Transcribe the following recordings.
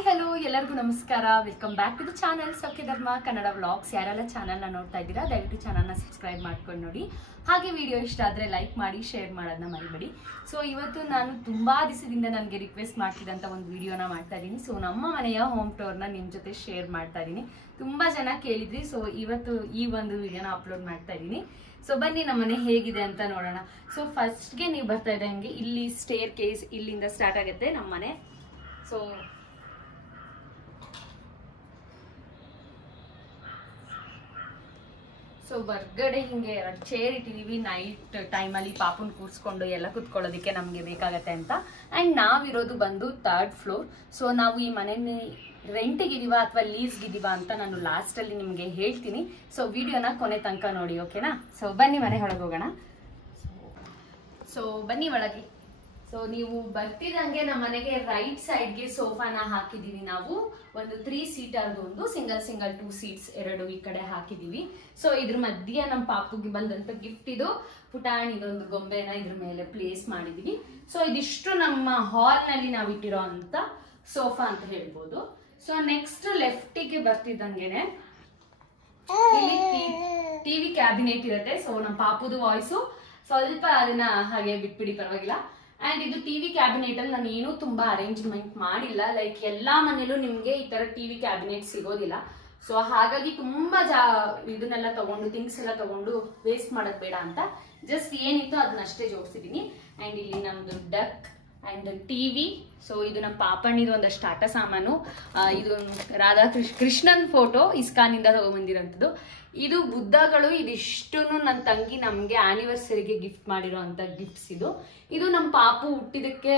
Hi hello ಎಲ್ಲರಿಗೂ ನಮಸ್ಕಾರ. Welcome back to the channel Saukhya Dharma Kannada vlogs. ಯಾರೆಲ್ಲ ಚಾನಲ್ನ ನೋಡ್ತಾ ಇದ್ದೀರಾ ದಯವಿಟ್ಟು ಚಾನಲ್ನ ಸಬ್ಸ್ಕ್ರೈಬ್ ಮಾಡ್ಕೊಂಡು ನೋಡಿ. ಹಾಗೆ ವಿಡಿಯೋ ಇಷ್ಟ ಆದರೆ ಲೈಕ್ ಮಾಡಿ ಶೇರ್ ಮಾಡೋದನ್ನ ಮರಿಬೇಡಿ. ಸೊ ಇವತ್ತು ನಾನು ತುಂಬ ದಿವಸದಿಂದ ನನಗೆ ರಿಕ್ವೆಸ್ಟ್ ಮಾಡ್ತಿದ್ದಂಥ ಒಂದು ವಿಡಿಯೋನ ಮಾಡ್ತಾ ಇದ್ದೀನಿ. ಸೊ ನಮ್ಮ ಮನೆಯ ಹೋಮ್ ಟೂರ್ನ ನಿಮ್ಮ ಜೊತೆ ಶೇರ್ ಮಾಡ್ತಾ ಇದ್ದೀನಿ. ತುಂಬ ಜನ ಕೇಳಿದ್ರಿ. ಸೊ ಇವತ್ತು ಈ ಒಂದು ವಿಡಿಯೋನ ಅಪ್ಲೋಡ್ ಮಾಡ್ತಾ ಇದ್ದೀನಿ. ಸೊ ಬನ್ನಿ ನಮ್ಮ ಮನೆ ಹೇಗಿದೆ ಅಂತ ನೋಡೋಣ. ಸೊ ಫಸ್ಟ್ಗೆ ನೀವು ಬರ್ತಾ ಇದ್ದಂಗೆ ಇಲ್ಲಿ ಸ್ಟೇರ್ ಕೇಸ್ ಇಲ್ಲಿಂದ ಸ್ಟಾರ್ಟ್ ಆಗುತ್ತೆ ನಮ್ಮ ಮನೆ. ಸೊ ಹೊರ್ಗಡೆ ಹಿಂಗೆ ಎರಡು ಚೇರ್ ಇಟ್ಟಿದೀವಿ. ನೈಟ್ ಟೈಮಲ್ಲಿ ಪಾಪುನ್ ಕೂರಿಸ್ಕೊಂಡು ಎಲ್ಲ ಕುತ್ಕೊಳ್ಳೋದಕ್ಕೆ ನಮಗೆ ಬೇಕಾಗತ್ತೆ ಅಂತ. ಆ್ಯಂಡ್ ನಾವಿರೋದು ಬಂದು 3rd ಫ್ಲೋರ್. ಸೊ ನಾವು ಈ ಮನೆಯಲ್ಲಿ ರೆಂಟಿಗಿದೀವ ಅಥವಾ ಲೀಸ್ಗಿದೀವ ಅಂತ ನಾನು ಲಾಸ್ಟಲ್ಲಿ ನಿಮಗೆ ಹೇಳ್ತೀನಿ. ಸೊ ವಿಡಿಯೋನ ಕೊನೆ ತನಕ ನೋಡಿ, ಓಕೆನಾ? ಸೊ ಬನ್ನಿ ಮನೆ ಒಳಗೆ ಹೋಗೋಣ. ಸೊ ಬನ್ನಿ ಒಳಗೆ. ಸೊ ನೀವು ಬರ್ತಿದಂಗೆ ನಮ್ಮ ಮನೆಗೆ ರೈಟ್ ಸೈಡ್ಗೆ ಸೋಫಾನ ಹಾಕಿದೀವಿ. ನಾವು ಒಂದು 3 ಸೀಟರ್ದು ಒಂದು ಸಿಂಗಲ್ 2 ಸೀಟ್ಸ್ ಎರಡು ಈ ಕಡೆ ಹಾಕಿದೀವಿ. ಸೊ ಇದ್ರ ಮಧ್ಯೆ ನಮ್ಮ ಪಾಪುಗೆ ಬಂದಂತ ಗಿಫ್ಟ್ ಇದು ಪುಟಾಣಿ ಇದೊಂದು ಗೊಂಬೆನ ಇದ್ರ ಮೇಲೆ ಪ್ಲೇಸ್ ಮಾಡಿದೀವಿ. ಸೊ ಇದಿಷ್ಟು ನಮ್ಮ ಹಾಲ್ ನಲ್ಲಿ ನಾವು ಇಟ್ಟಿರೋ ಅಂತ ಸೋಫಾ ಅಂತ ಹೇಳ್ಬೋದು. ಸೊ ನೆಕ್ಸ್ಟ್ ಲೆಫ್ಟಿಗೆ ಬರ್ತಿದ್ದಂಗೆನೆ ಇಲ್ಲಿ ಟಿವಿ ಕ್ಯಾಬಿನೆಟ್ ಇರುತ್ತೆ. ಸೊ ನಮ್ಮ ಪಾಪುದು ವಾಯ್ಸು ಸ್ವಲ್ಪ ಅದನ್ನ ಹಾಗೆ ಬಿಟ್ಬಿಡಿ, ಪರವಾಗಿಲ್ಲ. ಅಂಡ್ ಇದು ಟಿವಿ ಕ್ಯಾಬಿನೆಟ್ ಅಲ್ಲಿ ನಾನು ಏನೂ ತುಂಬಾ ಅರೇಂಜ್ಮೆಂಟ್ ಮಾಡಿಲ್ಲ. ಲೈಕ್ ಎಲ್ಲಾ ಮನೇಲೂ ನಿಮ್ಗೆ ಈ ತರ ಟಿವಿ ಕ್ಯಾಬಿನೆಟ್ ಸಿಗೋದಿಲ್ಲ. ಸೊ ಹಾಗಾಗಿ ತುಂಬಾ ಇದನ್ನೆಲ್ಲ ತಗೊಂಡು ಥಿಂಗ್ಸ್ ಎಲ್ಲ ತಗೊಂಡು ವೇಸ್ಟ್ ಮಾಡೋದ್ ಬೇಡ ಅಂತ ಜಸ್ಟ್ ಏನಿತ್ತು ಅದನ್ನಷ್ಟೇ ಜೋಡಿಸಿದೀನಿ. ಅಂಡ್ ಇಲ್ಲಿ ನಮ್ದು ಡಕ್ ಅಂಡ್ ಟಿವಿ. ಸೊ ಇದು ನಮ್ಮ ಪಾಪಣ್ಣಿದು ಒಂದಷ್ಟು ಆಟ ಸಾಮಾನು. ಇದು ಕೃಷ್ಣನ್ ಫೋಟೋ ಇಸ್ಕಾನ್ ಇಂದ ತಗೊಂಡ್ಬಂದಿರೋಂಥದ್ದು. ಇದು ಬುದ್ಧಗಳು. ಇದಿಷ್ಟು ನನ್ನ ತಂಗಿ ನಮ್ಗೆ ಆನಿವರ್ಸರಿಗೆ ಗಿಫ್ಟ್ ಮಾಡಿರೋ ಅಂತ ಗಿಫ್ಟ್ಸ್ ಇದು ನಮ್ಮ ಪಾಪು ಹುಟ್ಟಿದಕ್ಕೆ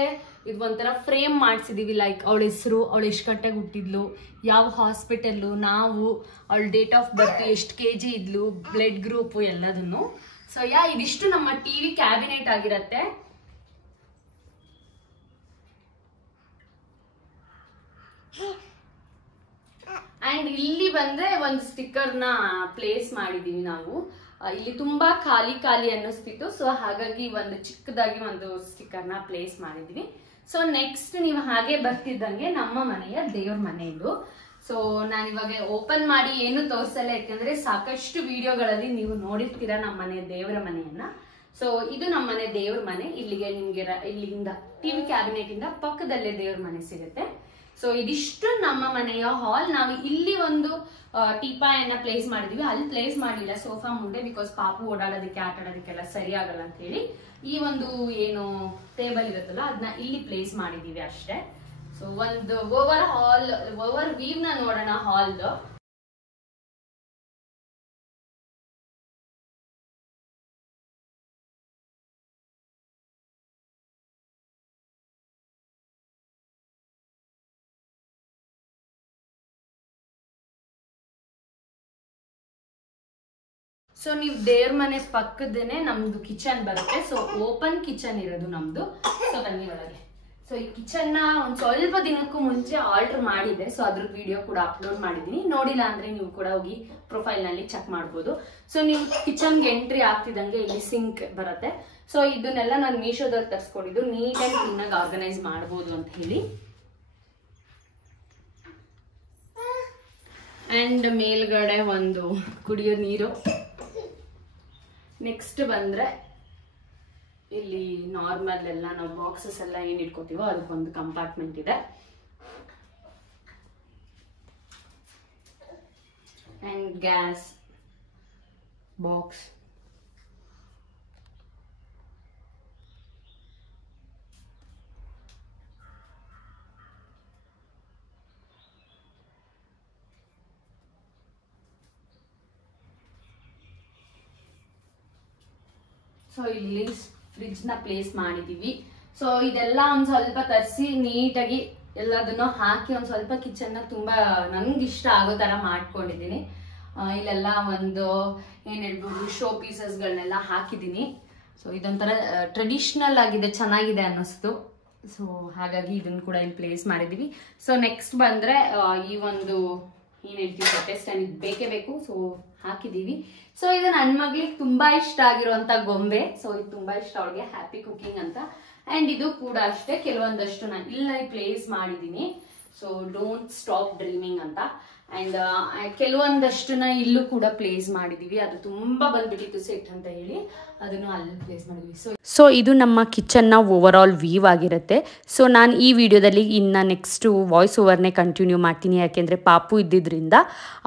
ಇದು ಒಂಥರ ಫ್ರೇಮ್ ಮಾಡಿಸಿದೀವಿ. ಲೈಕ್ ಅವಳ ಹೆಸರು, ಅವಳು ಎಷ್ಟು ಗಂಟೆಗೆ ಹುಟ್ಟಿದ್ಲು, ಯಾವ ಹಾಸ್ಪಿಟಲ್ಲು, ನಾವು ಅವಳ ಡೇಟ್ ಆಫ್ ಬರ್ತ್, ಎಷ್ಟು kg ಇದ್ಲು, ಬ್ಲಡ್ ಗ್ರೂಪ್ ಎಲ್ಲದನ್ನು. ಸೊ ಇದಿಷ್ಟು ನಮ್ಮ ಟಿವಿ ಕ್ಯಾಬಿನೆಟ್ ಆಗಿರತ್ತೆ. ಅಂಡ್ ಇಲ್ಲಿ ಬಂದ್ರೆ ಒಂದು ಸ್ಟಿಕ್ಕರ್ನ ಪ್ಲೇಸ್ ಮಾಡಿದೀವಿ ನಾವು. ಇಲ್ಲಿ ತುಂಬಾ ಖಾಲಿ ಅನ್ನಿಸ್ತಿತ್ತು. ಸೊ ಹಾಗಾಗಿ ಒಂದು ಚಿಕ್ಕದಾಗಿ ಒಂದು ಸ್ಟಿಕ್ಕರ್ನ ಪ್ಲೇಸ್ ಮಾಡಿದೀವಿ. ಸೊ ನೆಕ್ಸ್ಟ್ ನೀವು ಹಾಗೆ ಬರ್ತಿದ್ದಂಗೆ ನಮ್ಮ ಮನೆಯ ದೇವ್ರ ಮನೆ ಇದು. ಸೊ ನಾನಿವಾಗ ಓಪನ್ ಮಾಡಿ ಏನು ತೋರಿಸಲ್ಲ, ಯಾಕಂದ್ರೆ ಸಾಕಷ್ಟು ವಿಡಿಯೋಗಳಲ್ಲಿ ನೀವು ನೋಡಿರ್ತೀರಾ ನಮ್ಮ ಮನೆ ದೇವರ ಮನೆಯನ್ನ. ಸೊ ಇದು ನಮ್ಮ ಮನೆ ದೇವ್ರ ಮನೆ. ಇಲ್ಲಿಗೆ ನಿಮ್ಗೆ ಇಲ್ಲಿಂದ ಟಿವಿ ಕ್ಯಾಬಿನೆಟ್ ಇಂದ ಪಕ್ಕದಲ್ಲೇ ದೇವ್ರ ಮನೆ ಸಿಗುತ್ತೆ. ಸೊ ಇದಿಷ್ಟು ನಮ್ಮ ಮನೆಯ ಹಾಲ್. ನಾವು ಇಲ್ಲಿ ಒಂದು ಟೀಪಾಯನ್ನ ಪ್ಲೇಸ್ ಮಾಡಿದೀವಿ. ಅಲ್ಲಿ ಪ್ಲೇಸ್ ಮಾಡಿಲ್ಲ ಸೋಫಾ ಮುಂದೆ, ಬಿಕಾಸ್ ಪಾಪು ಓಡಾಡೋದಕ್ಕೆ ಆಟ ಆಡೋದಕ್ಕೆಲ್ಲ ಸರಿ ಆಗಲ್ಲ ಅಂತ ಹೇಳಿ ಈ ಒಂದು ಏನು ಟೇಬಲ್ ಇರುತ್ತಲ್ಲ ಅದನ್ನ ಇಲ್ಲಿ ಪ್ಲೇಸ್ ಮಾಡಿದೀವಿ ಅಷ್ಟೇ. ಸೊ ಒಂದು ಓವರ್ ವ್ಯೂ ನ ನೋಡೋಣ ಹಾಲ್ದು. ಸೊ ನೀವು ದೇವ್ರ ಮನೆ ಪಕ್ಕದೇನೆ ನಮ್ದು ಕಿಚನ್ ಬರುತ್ತೆ. ಸೊ ಓಪನ್ ಕಿಚನ್ ಇರೋದು ನಮ್ದು. ಸೊ ಬನ್ನಿ ಒಳಗೆ. ಸೊ ಈ ಕಿಚನ್ ನ ಒಂದ್ ಸ್ವಲ್ಪ ದಿನಕ್ಕೂ ಮುಂಚೆ ಆಲ್ಟರ್ ಮಾಡಿದೆ. ಸೊ ಅದ್ರ ವಿಡಿಯೋ ಕೂಡ ಅಪ್ಲೋಡ್ ಮಾಡಿದೀನಿ. ನೋಡಿಲ್ಲ ಅಂದ್ರೆ ನೀವು ಕೂಡ ಹೋಗಿ ಪ್ರೊಫೈಲ್ ನಲ್ಲಿ ಚೆಕ್ ಮಾಡ್ಬೋದು. ಸೊ ನೀವು ಕಿಚನ್ಗೆ ಎಂಟ್ರಿ ಆಗ್ತಿದಂಗೆ ಇಲ್ಲಿ ಸಿಂಕ್ ಬರುತ್ತೆ. ಸೊ ಇದನ್ನೆಲ್ಲ ನಾನು ಮೀಶೋದವ್ರು ತರಿಸ್ಕೊಂಡಿದ್ದು ನೀಟ್ ಅಂಡ್ ಕ್ಲೀನ್ ಆಗಿ ಆರ್ಗನೈಸ್ ಮಾಡ್ಬೋದು ಅಂತ ಹೇಳಿ. ಅಂಡ್ ಮೇಲ್ಗಡೆ ಒಂದು ಕುಡಿಯೋ ನೀರು. ನೆಕ್ಸ್ಟ್ ಬಂದ್ರೆ ಇಲ್ಲಿ ನಾರ್ಮಲ್ ಎಲ್ಲ ನಾವು ಬಾಕ್ಸಸ್ ಎಲ್ಲ ಏನ್ ಇಟ್ಕೋತೀವೋ ಅದಕ್ಕೊಂದು ಕಂಪಾರ್ಟ್ಮೆಂಟ್ ಇದೆ. And gas box. ಸೊ ಇಲ್ಲಿ ಫ್ರಿಡ್ಜ್ ನ ಪ್ಲೇಸ್ ಮಾಡಿದೀವಿ. ಸೊ ಇದೆಲ್ಲ ಒಂದ್ ಸ್ವಲ್ಪ ತರಿಸಿ ನೀಟಾಗಿ ಎಲ್ಲದನ್ನು ಹಾಕಿ ಒಂದ್ ಸ್ವಲ್ಪ ಕಿಚನ್ ನ ತುಂಬಾ ನನ್ಗೆ ಇಷ್ಟ ಆಗೋ ತರ ಮಾಡ್ಕೊಂಡಿದೀನಿ. ಇಲ್ಲೆಲ್ಲ ಒಂದು ಏನ್ ಹೇಳ್ಬೋದು ಶೋ ಪೀಸಸ್ ಗಳನ್ನೆಲ್ಲ ಹಾಕಿದೀನಿ. ಸೊ ಇದೊಂಥರ ಟ್ರೆಡಿಷನಲ್ ಆಗಿದೆ, ಚೆನ್ನಾಗಿದೆ ಅನ್ನಿಸ್ತು. ಸೊ ಹಾಗಾಗಿ ಇದನ್ನ ಕೂಡ ಇಲ್ಲಿ ಪ್ಲೇಸ್ ಮಾಡಿದೀವಿ. ಸೊ ನೆಕ್ಸ್ಟ್ ಬಂದ್ರೆ ಈ ಒಂದು ಏನ್ ಹೇಳ್ತೀವಿ ಬಟ್ಟೆ ಸ್ಟ್ಯಾಂಡ್ ಬೇಕೇ ಬೇಕು. ಸೊ ಹಾಕಿದೀವಿ. ಸೊ ಇದು ನನ್ನ ಮಗಳಿಗೆ ತುಂಬಾ ಇಷ್ಟ ಆಗಿರುವಂತ ಗೊಂಬೆ. ಸೊ ಇದು ತುಂಬಾ ಇಷ್ಟ ಅವಳಿಗೆ, ಹ್ಯಾಪಿ ಕುಕಿಂಗ್ ಅಂತ. ಅಂಡ್ ಇದು ಕೂಡ ಅಷ್ಟೇ ಕೆಲವೊಂದಷ್ಟು ನಾನು ಇಲ್ಲಿ ಪ್ಲೇಸ್ ಮಾಡಿದೀನಿ. ಸೊ ಡೋಂಟ್ ಸ್ಟಾಪ್ ಡ್ರೀಮಿಂಗ್ ಅಂತ. ಅಂಡ್ ಕೆಲವೊಂದಷ್ಟನ್ನ ಇಲ್ಲೂ ಕೂಡ ಪ್ಲೇಸ್ ಮಾಡಿದೀವಿ. ಅದು ತುಂಬಾ ಬಂದ್ಬಿಟ್ಟಿತ್ತು ಸೆಟ್ ಅಂತ ಹೇಳಿ ಅದನ್ನು ಅಲ್ಲಿ ಪ್ಲೇಸ್ ಮಾಡಿದ್ವಿ. ಸೊ ಇದು ನಮ್ಮ ಕಿಚನ್ನ ಓವರ್ ಆಲ್ ವ್ಯೂ ಆಗಿರುತ್ತೆ. ಸೊ ನಾನು ಈ ವಿಡಿಯೋದಲ್ಲಿ ಇನ್ನು ನೆಕ್ಸ್ಟ್ ವಾಯ್ಸ್ ಓವರ್ನೇ ಕಂಟಿನ್ಯೂ ಮಾಡ್ತೀನಿ, ಯಾಕೆಂದರೆ ಪಾಪು ಇದ್ದಿದ್ದರಿಂದ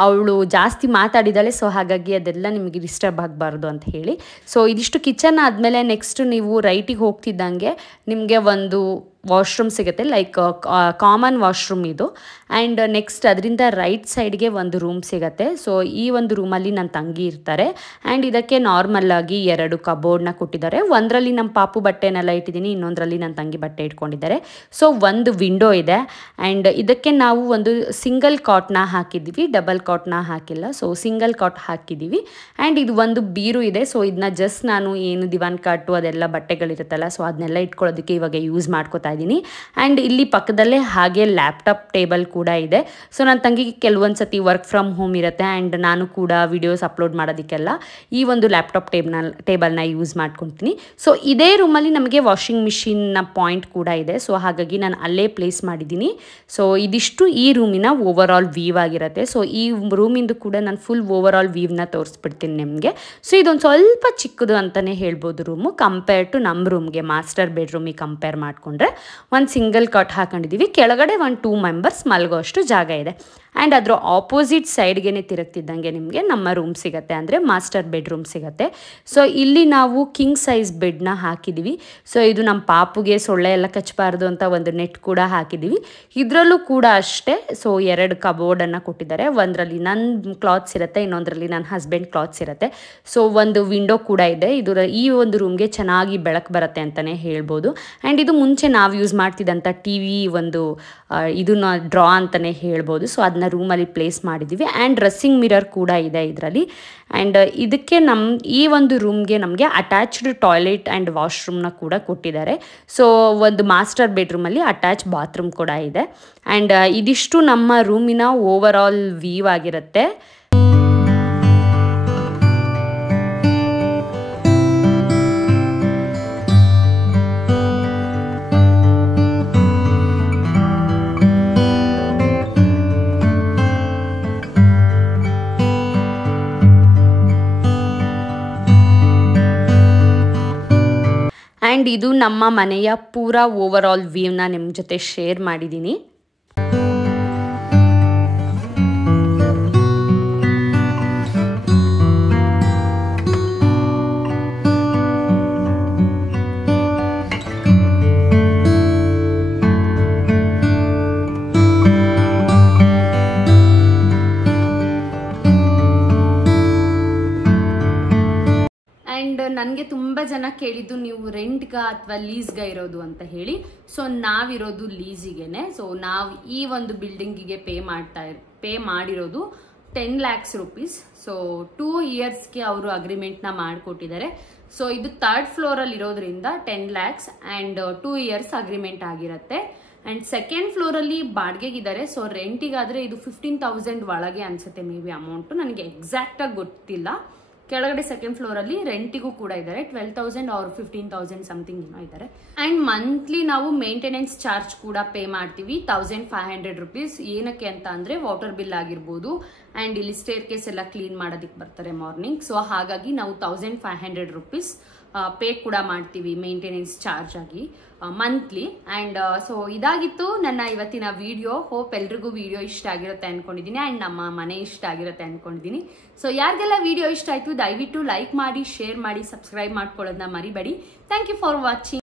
ಅವಳು ಜಾಸ್ತಿ ಮಾತಾಡಿದಾಳೆ. ಸೊ ಹಾಗಾಗಿ ಅದೆಲ್ಲ ನಿಮಗೆ ಡಿಸ್ಟರ್ಬ್ ಆಗಬಾರ್ದು ಅಂತ ಹೇಳಿ. ಸೊ ಇದಿಷ್ಟು ಕಿಚನ್ ಆದಮೇಲೆ ನೆಕ್ಸ್ಟ್ ನೀವು ರೈಟಿಗೆ ಹೋಗ್ತಿದ್ದಂಗೆ ನಿಮಗೆ ಒಂದು ವಾಶ್ರೂಮ್ ಸಿಗುತ್ತೆ, ಲೈಕ್ ಕಾಮನ್ ವಾಶ್ರೂಮ್ ಇದು. ಆ್ಯಂಡ್ ನೆಕ್ಸ್ಟ್ ಅದರಿಂದ ರೈಟ್ ಸೈಡ್ಗೆ ಒಂದು ರೂಮ್ ಸಿಗುತ್ತೆ. ಸೊ ಈ ಒಂದು ರೂಮಲ್ಲಿ ನನ್ನ ತಂಗಿ ಇರ್ತಾರೆ. ಆ್ಯಂಡ್ ಇದಕ್ಕೆ ನಾರ್ಮಲ್ ಆಗಿ 2 ಕಬೋರ್ಡ್ನ ಕೊಟ್ಟಿದ್ದಾರೆ. ಒಂದರಲ್ಲಿ ನಮ್ಮ ಪಾಪು ಬಟ್ಟೆನೆಲ್ಲ ಇಟ್ಟಿದ್ದೀನಿ, ಇನ್ನೊಂದರಲ್ಲಿ ನನ್ನ ತಂಗಿ ಬಟ್ಟೆ ಇಟ್ಕೊಂಡಿದ್ದಾರೆ. ಸೊ ಒಂದು ವಿಂಡೋ ಇದೆ. ಆ್ಯಂಡ್ ಇದಕ್ಕೆ ನಾವು ಒಂದು ಸಿಂಗಲ್ ಕಾಟ್ನ ಹಾಕಿದ್ದೀವಿ, ಡಬಲ್ ಕಾಟ್ನ ಹಾಕಿಲ್ಲ. ಸೊ ಸಿಂಗಲ್ ಕಾಟ್ ಹಾಕಿದ್ದೀವಿ. ಆ್ಯಂಡ್ ಇದು ಒಂದು ಬೀರು ಇದೆ. ಸೊ ಇದನ್ನ ಜಸ್ಟ್ ನಾನು ಏನು ದಿವಾನ್ ಕಾಟು ಅದೆಲ್ಲ ಬಟ್ಟೆಗಳಿರುತ್ತಲ್ಲ, ಸೊ ಅದನ್ನೆಲ್ಲ ಇಟ್ಕೊಳ್ಳೋದಕ್ಕೆ ಇವಾಗ ಯೂಸ್ ಮಾಡ್ಕೋತಾ ಇದ್ದೀನಿ. ಆ್ಯಂಡ್ ಇಲ್ಲಿ ಪಕ್ಕದಲ್ಲೇ ಹಾಗೆ ಲ್ಯಾಪ್ಟಾಪ್ ಟೇಬಲ್ ಕೂಡ ಇದೆ. ಸೊ ನನ್ನ ತಂಗಿಗೆ ಕೆಲವೊಂದು ಸತಿ ವರ್ಕ್ ಫ್ರಮ್ ಹೋಮ್ ಇರುತ್ತೆ. ಆ್ಯಂಡ್ ನಾನು ಕೂಡ ವಿಡಿಯೋಸ್ ಅಪ್ಲೋಡ್ ಮಾಡೋದಕ್ಕೆಲ್ಲ ಈ ಒಂದು ಲ್ಯಾಪ್ಟಾಪ್ ಟೇಬಲ್ನ ಯೂಸ್ ಮಾಡ್ಕೊತೀನಿ. ಸೊ ಇದೇ ರೂಮಲ್ಲಿ ನಮಗೆ ವಾಷಿಂಗ್ ಮಿಷಿನ್ನ ಪಾಯಿಂಟ್ ಕೂಡ ಇದೆ. ಸೊ ಹಾಗಾಗಿ ನಾನು ಅಲ್ಲೇ ಪ್ಲೇಸ್ ಮಾಡಿದ್ದೀನಿ. ಸೊ ಇದಿಷ್ಟು ಈ ರೂಮಿನ ಓವರ್ ಆಲ್ ವ್ಯೂ ಆಗಿರುತ್ತೆ. ಸೊ ಈ ರೂಮಿಂದು ಕೂಡ ನಾನು ಫುಲ್ ಓವರ್ ಆಲ್ ವ್ಯೂನ ತೋರಿಸ್ಬಿಡ್ತೀನಿ ನಿಮಗೆ. ಸೊ ಇದೊಂದು ಸ್ವಲ್ಪ ಚಿಕ್ಕದು ಅಂತಲೇ ಹೇಳ್ಬೋದು ರೂಮು, ಕಂಪೇರ್ ಟು ನಮ್ಮ ರೂಮ್ಗೆ ಮಾಸ್ಟರ್ ಬೆಡ್ರೂಮಿಗೆ ಕಂಪೇರ್ ಮಾಡಿಕೊಂಡ್ರೆ. ಒಂದು ಸಿಂಗಲ್ ಕಾಟ್ ಹಾಕೊಂಡಿದ್ದೀವಿ, ಕೆಳಗಡೆ ಒಂದು 2 ಮೆಂಬರ್ಸ್ ಮಲಗೋ ಅಷ್ಟು ಜಾಗ ಇದೆ. ಆ್ಯಂಡ್ ಅದರ ಆಪೋಸಿಟ್ ಸೈಡ್ಗೆ ತಿರುಗ್ತಿದ್ದಂಗೆ ನಿಮಗೆ ನಮ್ಮ ರೂಮ್ ಸಿಗುತ್ತೆ, ಅಂದರೆ ಮಾಸ್ಟರ್ ಬೆಡ್ರೂಮ್ ಸಿಗುತ್ತೆ. ಸೊ ಇಲ್ಲಿ ನಾವು ಕಿಂಗ್ ಸೈಜ್ ಬೆಡ್ನ ಹಾಕಿದ್ದೀವಿ. ಸೊ ಇದು ನಮ್ಮ ಪಾಪುಗೆ ಸೊಳ್ಳೆ ಎಲ್ಲ ಕಚ್ಚಬಾರ್ದು ಅಂತ ಒಂದು ನೆಟ್ ಕೂಡ ಹಾಕಿದ್ದೀವಿ. ಇದರಲ್ಲೂ ಕೂಡ ಅಷ್ಟೇ. ಸೊ 2 ಕಬೋರ್ಡನ್ನು ಕೊಟ್ಟಿದ್ದಾರೆ. ಒಂದರಲ್ಲಿ ನನ್ನ ಕ್ಲಾತ್ಸ್ ಇರುತ್ತೆ, ಇನ್ನೊಂದರಲ್ಲಿ ನನ್ನ ಹಸ್ಬೆಂಡ್ ಕ್ಲಾತ್ಸ್ ಇರುತ್ತೆ. ಸೊ ಒಂದು ವಿಂಡೋ ಕೂಡ ಇದೆ. ಈ ಒಂದು ರೂಮ್ಗೆ ಚೆನ್ನಾಗಿ ಬೆಳಕು ಬರುತ್ತೆ ಅಂತಲೇ ಹೇಳ್ಬೋದು. ಆ್ಯಂಡ್ ಇದು ಮುಂಚೆ ನಾವು ಯೂಸ್ ಮಾಡ್ತಿದ್ದಂಥ ಟಿ ವಿ ಒಂದು ಇದನ್ನ ಡ್ರಾ ಅಂತಲೇ ಹೇಳ್ಬೋದು. ಸೊ ಅದನ್ನ ರೂಮಲ್ಲಿ ಪ್ಲೇಸ್ ಮಾಡಿದ್ದೀವಿ. ಆ್ಯಂಡ್ ಡ್ರೆಸ್ಸಿಂಗ್ ಮಿರರ್ ಕೂಡ ಇದೆ ಇದರಲ್ಲಿ. ಆ್ಯಂಡ್ ಇದಕ್ಕೆ ಈ ಒಂದು ರೂಮ್ಗೆ ನಮಗೆ ಅಟ್ಯಾಚ್ಡ್ ಟಾಯ್ಲೆಟ್ ಆ್ಯಂಡ್ ವಾಶ್ರೂಮ್ನ ಕೂಡ ಕೊಟ್ಟಿದ್ದಾರೆ. ಸೊ ಒಂದು ಮಾಸ್ಟರ್ ಬೆಡ್ರೂಮಲ್ಲಿ ಅಟ್ಯಾಚ್ ಬಾತ್ರೂಮ್ ಕೂಡ ಇದೆ. ಆ್ಯಂಡ್ ಇದಿಷ್ಟು ನಮ್ಮ ರೂಮಿನ ಓವರ್ ಆಲ್ ವ್ಯೂ ಆಗಿರುತ್ತೆ. ಆ್ಯಂಡ್ ಇದು ನಮ್ಮ ಮನೆಯ ಪೂರಾ ಓವರ್ ಆಲ್ ವ್ಯೂನ ನಿಮ್ಮ ಜೊತೆ ಶೇರ್ ಮಾಡಿದ್ದೀನಿ. ಆ್ಯಂಡ್ ನನಗೆ ತುಂಬ ಜನ ಕೇಳಿದ್ದು ನೀವು ರೆಂಟ್ಗ ಅಥವಾ ಲೀಸ್ಗೆ ಇರೋದು ಅಂತ ಹೇಳಿ. ಸೊ ನಾವಿರೋದು ಲೀಸಿಗೆನೆ. ಸೊ ನಾವು ಈ ಒಂದು ಬಿಲ್ಡಿಂಗಿಗೆ ಪೇ ಮಾಡಿರೋದು 10 lakhs rupees. ಸೊ 2 yearsಗೆ ಅವರು ಅಗ್ರಿಮೆಂಟ್ನ ಮಾಡಿಕೊಟ್ಟಿದ್ದಾರೆ. ಸೊ ಇದು 3rd ಫ್ಲೋರಲ್ಲಿ ಇರೋದ್ರಿಂದ 10 lakhs ಆ್ಯಂಡ್ 2 years ಅಗ್ರಿಮೆಂಟ್ ಆಗಿರುತ್ತೆ. And 2nd ಫ್ಲೋರಲ್ಲಿ ಬಾಡಿಗೆಗಿದ್ದಾರೆ. ಸೊ ರೆಂಟಿಗಾದರೆ ಇದು 15,000 ಒಳಗೆ ಅನ್ಸುತ್ತೆ ಮೇ ಬಿ ಅಮೌಂಟು, ನನಗೆ ಎಕ್ಸಾಕ್ಟಾಗಿ ಗೊತ್ತಿಲ್ಲ. ಕೆಳಗಡೆ 2nd ಫ್ಲೋರಲ್ಲಿ ರೆಂಟಿಗೂ ಕೂಡ ಇದ್ದಾರೆ, 12,000 or 15,000 ಸಮಥಿಂಗ್ ಏನೋ ಇದ್ದಾರೆ. ಆ್ಯಂಡ್ ಮಂತ್ಲಿ ನಾವು ಮೇಂಟೆನೆನ್ಸ್ ಚಾರ್ಜ್ ಕೂಡ ಪೇ ಮಾಡ್ತೀವಿ 1,500 rupees. ಏನಕ್ಕೆ ಅಂತ ಅಂದರೆ ವಾಟರ್ ಬಿಲ್ ಆಗಿರ್ಬೋದು, ಆ್ಯಂಡ್ ಇಲ್ಲಿ ಸ್ಟೇರ್ ಕೇಸ್ ಎಲ್ಲ ಕ್ಲೀನ್ ಮಾಡೋದಕ್ಕೆ ಬರ್ತಾರೆ ಮಾರ್ನಿಂಗ್. ಸೊ ಹಾಗಾಗಿ ನಾವು 1,500 rupees ಪೇ ಕೂಡ ಮಾಡ್ತೀವಿ ಮೇಂಟೆನೆನ್ಸ್ ಚಾರ್ಜ್ ಆಗಿ ಮಂತ್ಲಿ. ಆ್ಯಂಡ್ ಸೊ ಇದಾಗಿತ್ತು ನನ್ನ ಇವತ್ತಿನ ವಿಡಿಯೋ. ಹೋಪ್ ಎಲ್ರಿಗೂ ವಿಡಿಯೋ ಇಷ್ಟ ಆಗಿರುತ್ತೆ ಅನ್ಕೊಂಡಿದ್ದೀನಿ. ಆ್ಯಂಡ್ ನಮ್ಮ ಮನೆ ಇಷ್ಟ ಆಗಿರುತ್ತೆ ಅನ್ಕೊಂಡಿದ್ದೀನಿ. ಸೊ ಯಾರಿಗೆಲ್ಲ ವಿಡಿಯೋ ಇಷ್ಟ ಆಯಿತು ದಯವಿಟ್ಟು ಲೈಕ್ ಮಾಡಿ, ಶೇರ್ ಮಾಡಿ, ಸಬ್ಸ್ಕ್ರೈಬ್ ಮಾಡ್ಕೊಳ್ಳೋದನ್ನ ಮರಿಬೇಡಿ. Thank you for watching.